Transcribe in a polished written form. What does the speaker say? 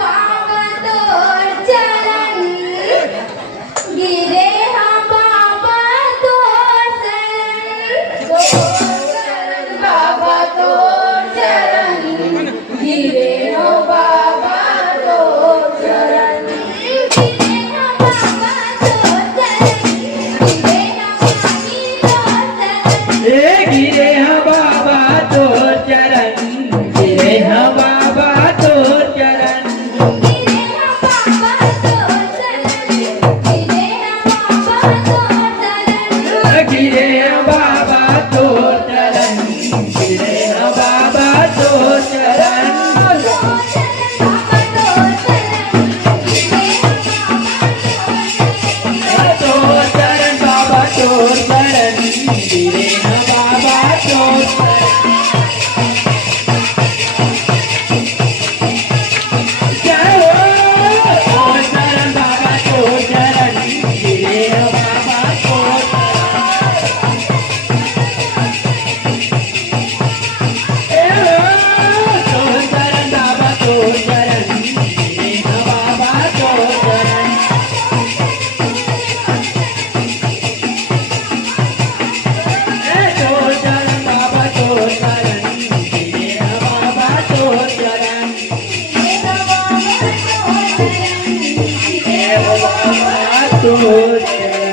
बाबा तोर चरण गिरे हाँ बाबा तोर शरण बाबा तोर चरण गिरे हो बाबा तोर चरण गिरे हाँ बाबा तोर चरण गिरे हाँ माही तोर चरण ए गिरे हाँ बाबा तोर चरण गिरे हाँ बाबा तोर चरण गिरे हाँ बाबा तोर चरण गिरे हाँ बाबा तोर चरण गिरे हाँ बाबा तोर चरण गिरे हाँ बाबा तोर चरण तोर चरण बाबा तोर चरण गिरे हाँ बाबा तोर चरण जय हो तोर चरण बाबा तोर चरण गिरे हाँ बाबा तोर तोर चरण बाबा तोर चरण गिरे हाँ बाबा तोर चरण तोर चरण बाबा तोर चरण गिरे हाँ बाबा तोर चरण बाबा तोर चरण